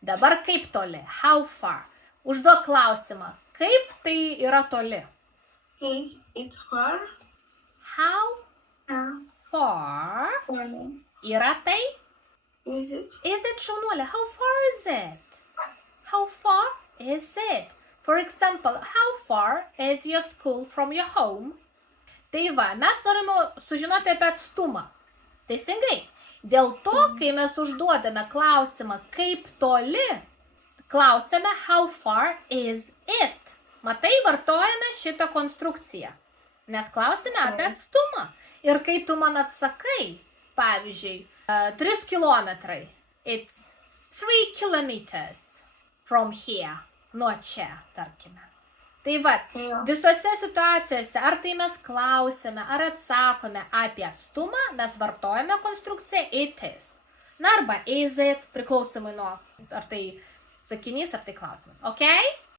Dabar kaip toli? How far? Užduok klausimą. Kaip tai yra toli? Is it far? How far yra tai? Is it? Is it, šaunuolė? How far is it? How far is it? For example, how far is your school from your home? Tai va, mes norime sužinoti apie atstumą. Teisingai? Dėl to, kai mes užduodame klausimą, kaip toli, klausime how far is it. Matai, vartojame šitą konstrukciją. Nes klausime apie atstumą. Ir kai tu man atsakai, pavyzdžiui, 3 kilometrai. It's 3 kilometers from here. Nuo čia, tarkime. Tai va, visose situacijose, ar tai mes klausime, ar atsakome apie atstumą, mes vartojame konstrukciją it is. Na arba is it, priklausomai nuo, ar tai sakinys, ar tai klausimas. Ok?